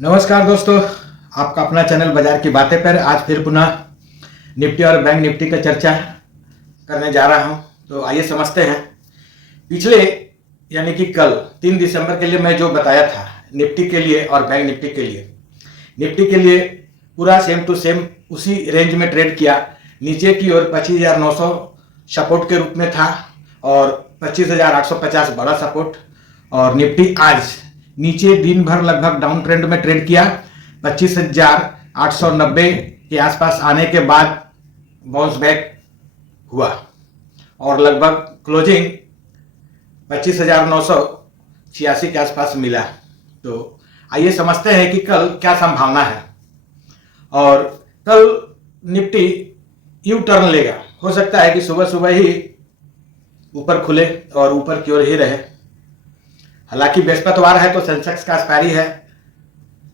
नमस्कार दोस्तों, आपका अपना चैनल बाजार की बातें पर आज फिर पुनः निफ्टी और बैंक निफ्टी का चर्चा करने जा रहा हूं। तो आइए समझते हैं। पिछले यानी कि कल 3 दिसंबर के लिए मैं जो बताया था निफ्टी के लिए और बैंक निफ्टी के लिए पूरा सेम टू सेम उसी रेंज में ट्रेड किया। नीचे की ओर 25,900 सपोर्ट के रूप में था और 25,850 बड़ा सपोर्ट। और निफ्टी आज नीचे दिन भर लगभग डाउन ट्रेंड में ट्रेड किया। 25,890 के आसपास आने के बाद बाउंस बैक हुआ और लगभग क्लोजिंग 25,986 के आसपास मिला। तो आइए समझते हैं कि कल क्या संभावना है। और कल निफ्टी यू टर्न लेगा। हो सकता है कि सुबह सुबह ही ऊपर खुले और ऊपर की ओर ही रहे। हालांकि बृहस्पतिवार है तो सेंसेक्स का एक्सपायरी है।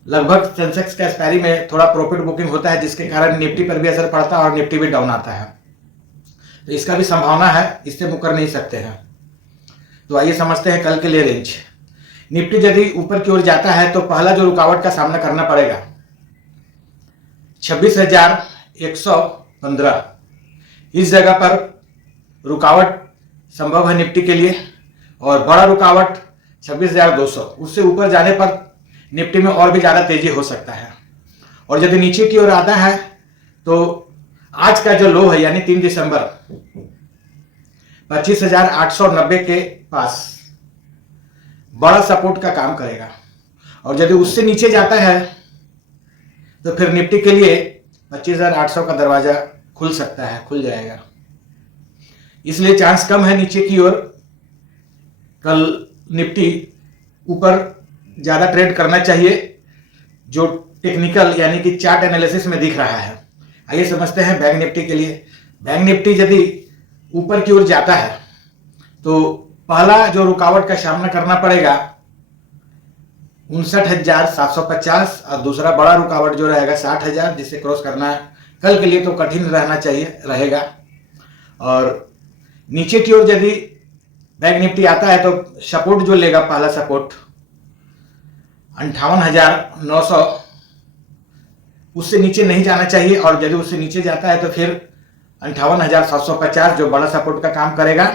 लगभग सेंसेक्स का एक्सपायरी में थोड़ा प्रॉफिट बुकिंग होता है, जिसके कारण निफ्टी पर भी असर पड़ता है और निफ्टी भी डाउन आता है। तो इसका भी संभावना है, इससे मुकर नहीं सकते हैं। तो आइए समझते हैं कल के लिए रेंज। निफ्टी यदि ऊपर की ओर जाता है तो पहला जो रुकावट का सामना करना पड़ेगा 26,115। इस जगह पर रुकावट संभव है निफ्टी के लिए। और बड़ा रुकावट 26,200। उससे ऊपर जाने पर निफ्टी में और भी ज़्यादा तेजी हो सकता है। और यदि नीचे की ओर आता है तो आज का जो लो है यानी 3 दिसंबर 25,890 के पास बड़ा सपोर्ट का काम करेगा। और यदि उससे नीचे जाता है तो फिर निफ्टी के लिए 25,800 का दरवाजा खुल सकता है, खुल जाएगा। इसलिए चांस कम है नीचे की ओर कल निफ्टी ऊपर ज़्यादा ट्रेड करना चाहिए, जो टेक्निकल यानी कि चार्ट एनालिसिस में दिख रहा है। आइए समझते हैं बैंक निफ्टी के लिए। बैंक निफ्टी यदि ऊपर की ओर जाता है तो पहला जो रुकावट का सामना करना पड़ेगा 59,750 और दूसरा बड़ा रुकावट जो रहेगा 60,000, जिसे क्रॉस करना कल के लिए तो कठिन रहना चाहिए रहेगा। और नीचे की ओर यदि बैंक निफ्टी आता है तो सपोर्ट जो लेगा पहला सपोर्ट 58,900, उससे नीचे नहीं जाना चाहिए। और यदि उससे नीचे जाता है तो फिर 58,750 जो बड़ा सपोर्ट का काम करेगा,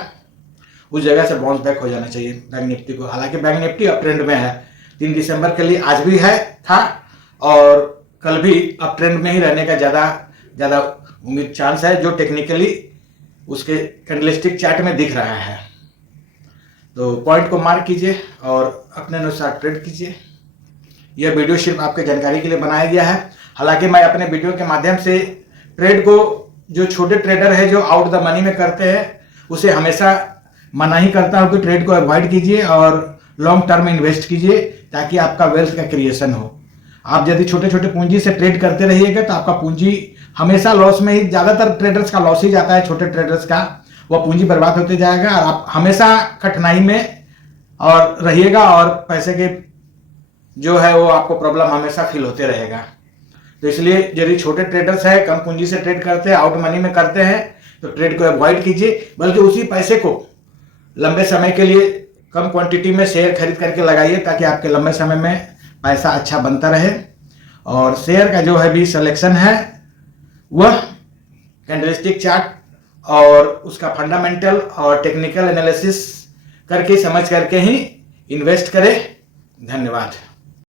उस जगह से बाउंस बैक हो जाना चाहिए बैंक निफ्टी को। हालांकि बैंक निफ्टी अप ट्रेंड में है। 3 दिसंबर के लिए आज भी है था और कल भी अप ट्रेंड में ही रहने का ज़्यादा उम्मीद चांस है, जो टेक्निकली उसके कैंडलस्टिक चार्ट में दिख रहा है। तो पॉइंट को मार्क कीजिए और अपने अनुसार ट्रेड कीजिए। यह वीडियो सिर्फ आपके जानकारी के लिए बनाया गया है। हालांकि मैं अपने वीडियो के माध्यम से ट्रेड को जो छोटे ट्रेडर है जो आउट द मनी में करते हैं उसे हमेशा मना ही करता हूँ कि ट्रेड को अवॉइड कीजिए और लॉन्ग टर्म में इन्वेस्ट कीजिए, ताकि आपका वेल्थ का क्रिएशन हो। आप यदि छोटे छोटे पूंजी से ट्रेड करते रहिएगा तो आपका पूंजी हमेशा लॉस में ही, ज़्यादातर ट्रेडर्स का लॉस ही जाता है। छोटे ट्रेडर्स का वह पूंजी बर्बाद होते जाएगा और आप हमेशा कठिनाई में और रहिएगा और पैसे के जो है वो आपको प्रॉब्लम हमेशा फील होते रहेगा। तो इसलिए यदि छोटे ट्रेडर्स हैं, कम पूंजी से ट्रेड करते हैं, आउट मनी में करते हैं, तो ट्रेड को अवॉइड कीजिए। बल्कि उसी पैसे को लंबे समय के लिए कम क्वांटिटी में शेयर खरीद करके लगाइए, ताकि आपके लंबे समय में पैसा अच्छा बनता रहे। और शेयर का जो है भी सिलेक्शन है वह कैंडलस्टिक चार्ट और उसका फंडामेंटल और टेक्निकल एनालिसिस करके समझ करके ही इन्वेस्ट करें। धन्यवाद।